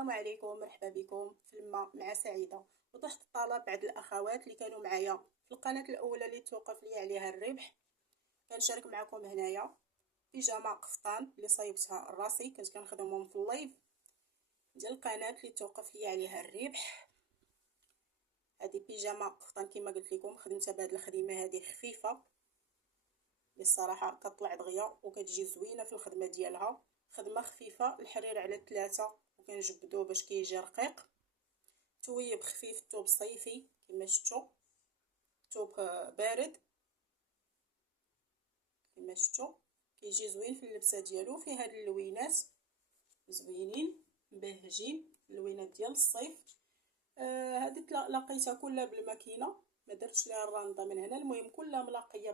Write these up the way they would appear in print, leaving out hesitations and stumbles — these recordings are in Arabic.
السلام عليكم، مرحبا بكم في الماء مع سعيدة. وضحت الطلب بعض الأخوات اللي كانوا معايا في القناة الأولى اللي توقف لي عليها الربح. كنشارك معكم هنايا بيجامة قفطان اللي صايبتها راسي، كنت كنخدمهم في اللايف ديال القناة اللي توقف لي عليها الربح. هذه بيجامة قفطان كما قلت لكم، خدمتها بهذه الخدمة هذه خفيفة بصراحة، كطلع دغيا وكتجي زوينة في الخدمة ديالها. خدمة خفيفة، الحرير على 3 وكنجبدوه باش كيجي رقيق. تويب خفيف، توب صيفي كما شفتوا، توب بارد كما شفتوا، كيجي زوين في اللبسه ديالو. فيه هاد اللوينات زوينين مبهجين، اللوينات ديال الصيف. هذيك لقيتها كلها بالماكينه، ما درتش ليها الرانده من هنا. المهم كلها ملاقيه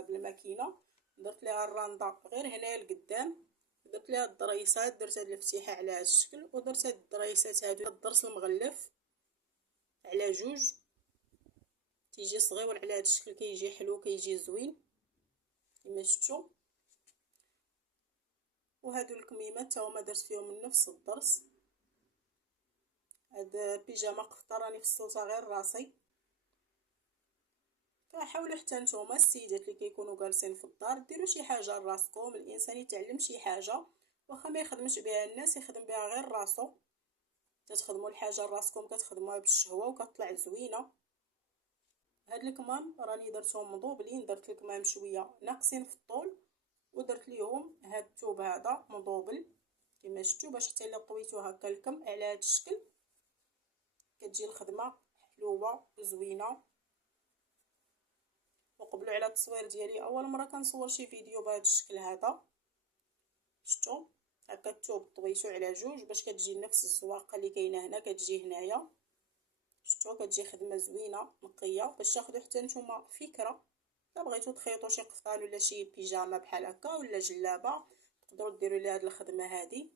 بالماكينه. درت ليها الرانده غير هنا لقدام، درت ليها الضريسات، درت هاد الفتيحه على هاد الشكل، ودرت هاد الضريسات هادو الضرس المغلف على جوج، تيجي صغيور على هاد الشكل، كيجي حلو كيجي زوين كما شفتوا. وهادو الكميمات تا هما درت فيهم من نفس الضرس. هاد بيجامه قفطه راني فصلتها غير راسي. فحاولوا حتى نتوما السيدات اللي كيكونوا جالسين في الدار ديروا شي حاجه لراسكم. الانسان يتعلم شي حاجه، واخا ما يخدمش بها الناس، يخدم بها غير راسو. تتخدموا الحاجه لراسكم كتخدموها بالشهوه وكتطلع زوينه. هاد الكمام راني درتهم مضوبلين، درت الكمام شويه ناقصين في الطول، ودرت ليهم هاد الثوب هذا مضوبل كما شفتوا، باش حتى الا طويتو هكا الكم على هاد الشكل كتجي الخدمه حلوه وزوينه. وقبلوا على التصوير ديالي، اول مره كنصور شي فيديو بهذا الشكل هذا. شفتوا هكا الثوب طويتو على جوج باش كتجي نفس الزواقه اللي كاينه هنا كتجي هنايا. شفتوا كتجي خدمه زوينه نقيه باش تاخذوا حتى نتوما فكره. الا بغيتو تخيطوا شي قفطان ولا شي بيجامه بحال هكا ولا جلابه، تقدروا ديروا لها هاد الخدمه هذه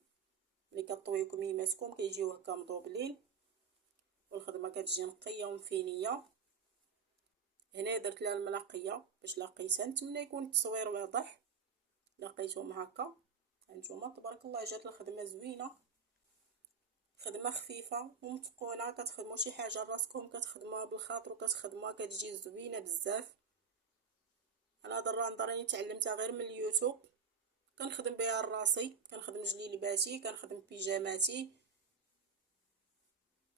ملي كطويو كميماتكم كيجيو هكا مضوبلين، والخدمه كتجي نقيه ومفينيه. هنا درت لها الملاقيه باش لاقيتها، نتمنى يكون التصوير واضح. لقيتهم هكا هانتوما تبارك الله، جات الخدمه زوينه، خدمه خفيفه ومتقونه. كتخدموا شي حاجه راسكم، كتخدموها بالخاطر وكتخدموها كتجي زوينه بزاف. انا هاد الرانده راني تعلمتها غير من اليوتيوب، كنخدم بها راسي، كنخدم جليلباتي، كنخدم بيجاماتي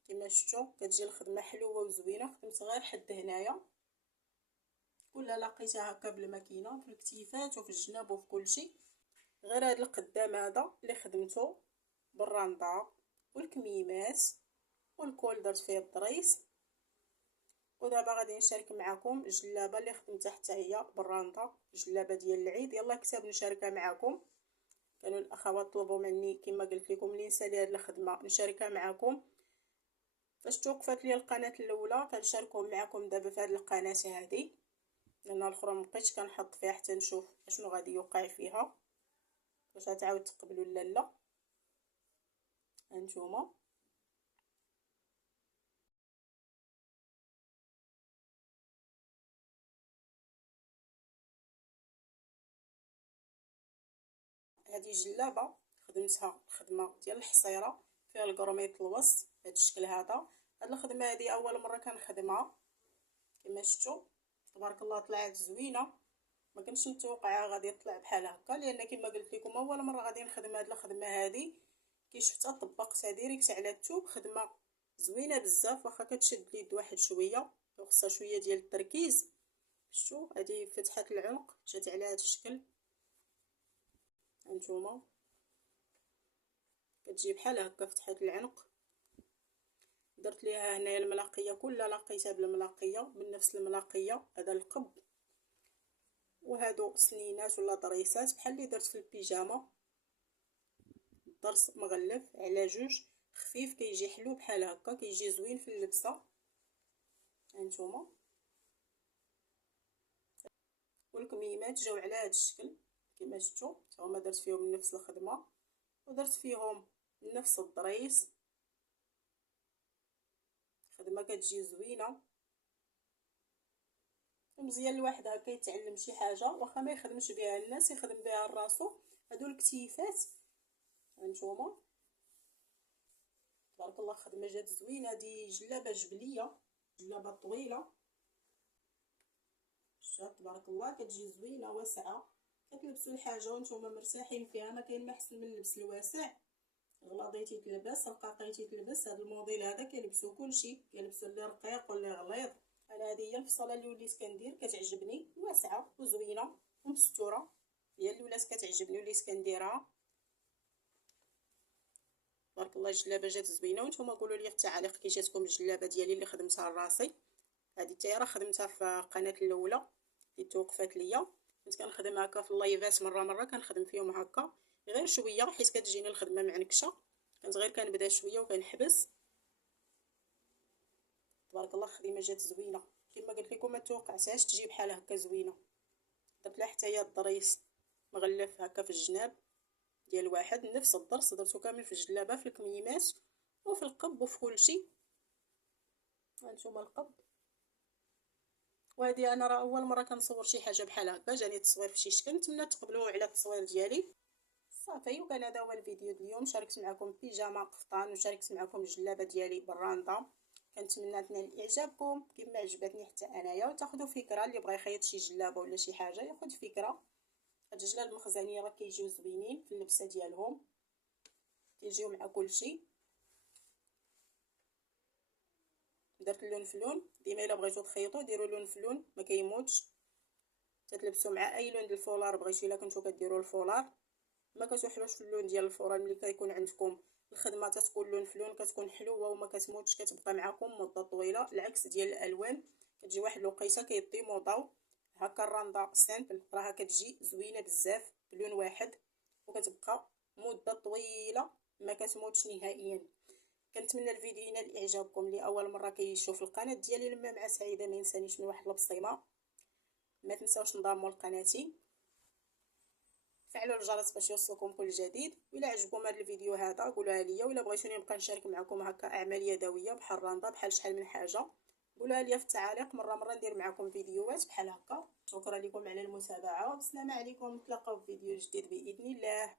كما شفتوا. كتجي الخدمه حلوه وزوينه، خدمت غير حد هنايا كلها لقيتها هكا بالماكينه في الكتيفات وفي الجناب وفي كل شيء. غير هذا القدام هذا اللي خدمته بالرانده والكميمات والكول درت فيه الضريس. ودابا غادي نشارك معكم الجلابه اللي خدمتها حتى هي بالرانده، جلابه ديال العيد. يلا كتاب نشاركها معكم. كانوا الاخوات طلبوا مني كما قلت لكم اللي نسى لي هذه الخدمه نشاركها معكم. فاش توقفت لي القناه الاولى كنشاركهم معكم دابا في هذه القناه هذه، لان الاخرى مبقيتش كنحط فيها حتى نشوف اشنو غادي يوقع فيها، واش غتعاود تقبل ولا لا. هانتوما هذه جلابه خدمتها خدمه ديال الحصيره فيها القرميط الوسط بهذا الشكل هذا. هاد الخدمه هذه اول مره كنخدمها كما شفتوا تبارك الله، طلعت زوينه. ما كنتش متوقعه غادي يطلع بحال هكا، لان كما قلت لكم اول مره غادي نخدم هاد الخدمه هذه. كي شفتها طبقتها ديريكت على الثوب، خدمه زوينه بزاف، واخا كتشد اليد واحد شويه وخصها شويه ديال التركيز. شفتوا هذه فتحه العنق جات على هذا الشكل، هانتوما كتجي بحال هكا فتحه العنق. درت ليها هنايا الملاقيه كلها لقيتها بالملاقيه من نفس الملاقيه، هذا القب. وهادو سنينات ولا ضريسات بحال اللي درت في البيجامه، ضرس مغلف على جوج خفيف كيجي حلو بحال هكا، كيجي زوين في اللبسه. هانتوما والكميمات جاو على هذا الشكل كما شفتوا، هما درت فيهم نفس الخدمه ودرت فيهم نفس الضريس. خدمه كتجي زوينه مزيان. الواحد هكا يتعلم شي حاجه واخا ما يخدمش بها الناس، يخدم بها راسو. هادو الكتيفات هانتوما تبارك الله خدمه جات زوينه. هادي جلابه جبليه، جلابه طويله، شوف تبارك الله كتجي زوينه واسعه، كتلبسوا الحاجه وانتم مرتاحين فيها. ما كاين ما احسن من اللبس الواسع، غلاضيتي تلبس، رقاقيتي تلبس. هذا الموديل هذا كيلبسوا كلشي، كيلبسوا اللي رقيق واللي غليظ. انا هذه هي الفصاله اللي وليت كندير، كتعجبني، واسعه وزوينه ومستوره، هي اللي ولات كتعجبني وليت كنديرها. تبارك الله الجلابه جات زوينه. وانتم قولوا لي في التعاليق كي جاتكم الجلابه ديالي اللي خدمتها لراسي. هذه حتى راه خدمتها في القناه الاولى اللي توقفات ليا، كنت كنخدم هكا في اللايفات مره كنخدم فيهم هكا غير شويه حيت كتجيني الخدمه معنكشه، كنت غير كنبدا شويه وكنحبس. تبارك الله خدمه جات زوينه كما قلت لكم، ما توقعتهاش تجي بحال هكا زوينه. درت لها حتى هي الضريس مغلف هكا في الجناب ديال واحد، نفس الضرس درتو كامل في الجلابه، في الكميمات وفي القب وفي كلشي. هانتوما القب. وهذه انا راه اول مره كنصور شي حاجه بحال هكا، جاني التصوير في شي شكل، نتمنى تقبلوه على التصوير ديالي. صافي، وكان هذا هو الفيديو ديال اليوم. شاركت معكم بيجامه قفطان وشاركت معكم الجلابه ديالي بالراندا. كنتمنى تنال اعجابكم كما عجبتني حتى انايا، وتاخذوا فكره. اللي بغى يخيط شي جلابه ولا شي حاجه ياخذ فكره. هاد الجلال المخزنيه راه كيجيو زوينين في اللبسه ديالهم، كيجيو مع كلشي. درت اللون في لون، ديما الا بغيتو تخيطوا ديروا لون في لون ما كيموتش، تتلبسوا مع اي لون ديال الفولار بغيتو. الا كنتو كديروا الفولار ما كتوحلوش في اللون ديال الفولار، ملي كيكون عندكم الخدمه تتكون لون في لون كتكون حلوه وما كتموتش، كتبقى معكم مده طويله. العكس ديال الالوان كتجي واحد الوقيته كيطيموطاو. هكا الراندا سامبل راها كتجي زوينه بزاف بلون واحد وكتبقى مده طويله ما كتموتش نهائيا. كنتمنى الفيديو ينال اعجابكم. اللي اول مره كيشوف القناه ديالي لما مع سعيده ما ينسانيش من واحد البصيمه، ما تنساوش تنضموا لقناتي، فعلوا الجرس باش يوصلكم كل جديد. وإلا عجبكم هذا الفيديو هذا قولوها ليا، وإلا بغيتوني نبقى نشارك معكم هكا اعمال يدويه بحال راندا بحال شحال من حاجه قولوها ليا في التعاليق، مره ندير معكم فيديوهات بحال هكا. شكرا لكم على المتابعه، والسلام عليكم، نتلاقاو في فيديو جديد باذن الله.